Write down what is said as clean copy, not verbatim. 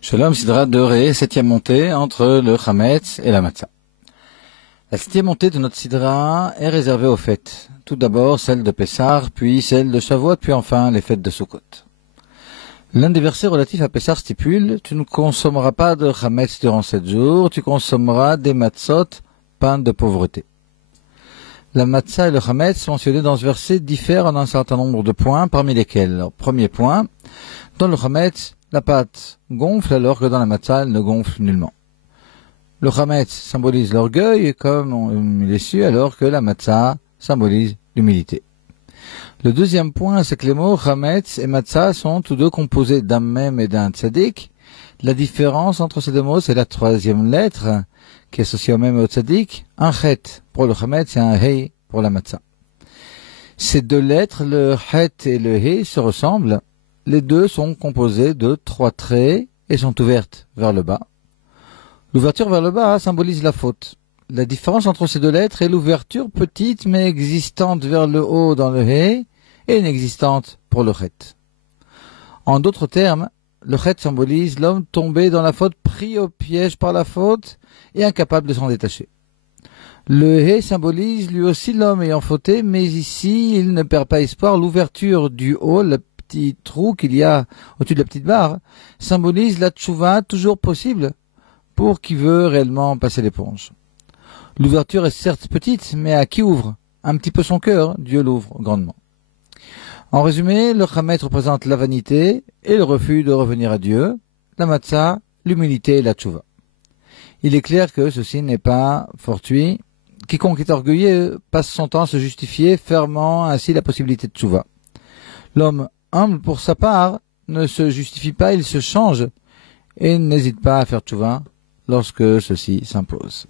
Shalom, Sidra de Ré, septième montée entre le Chametz et la Matzah. La septième montée de notre Sidra est réservée aux fêtes. Tout d'abord celle de Pessah, puis celle de Shavuot, puis enfin les fêtes de Sukkot. L'un des versets relatifs à Pessah stipule: tu ne consommeras pas de Chametz durant 7 jours, tu consommeras des matzot, pain de pauvreté. La matzah et le chametz mentionnés dans ce verset diffèrent en un certain nombre de points, parmi lesquels, premier point, dans le chametz, la pâte gonfle alors que dans la matzah, elle ne gonfle nullement. Le chametz symbolise l'orgueil, comme il est su, alors que la matzah symbolise l'humilité. Le deuxième point, c'est que les mots chametz et matzah sont tous deux composés d'un mem et d'un tzadik. La différence entre ces deux mots, c'est la troisième lettre, qui est associée au mem et au tzadik, un chet pour le chametz et un hei pour la matzah. Ces deux lettres, le chet et le hei, se ressemblent. Les deux sont composés de 3 traits et sont ouvertes vers le bas. L'ouverture vers le bas symbolise la faute. La différence entre ces deux lettres est l'ouverture petite mais existante vers le haut dans le hei et inexistante pour le chet. En d'autres termes, le chet symbolise l'homme tombé dans la faute, pris au piège par la faute et incapable de s'en détacher. Le hei symbolise lui aussi l'homme ayant fauté, mais ici il ne perd pas espoir. L'ouverture du haut, le petit trou qu'il y a au-dessus de la petite barre, symbolise la tchouva toujours possible pour qui veut réellement passer l'éponge. L'ouverture est certes petite, mais à qui ouvre un petit peu son cœur, Dieu l'ouvre grandement. En résumé, le chametz représente la vanité et le refus de revenir à Dieu, la matzah, l'humilité et la tchouva. Il est clair que ceci n'est pas fortuit. Quiconque est orgueilleux passe son temps à se justifier, fermant ainsi la possibilité de tchouva. L'homme humble pour sa part ne se justifie pas, il se change et n'hésite pas à faire tchouva lorsque ceci s'impose.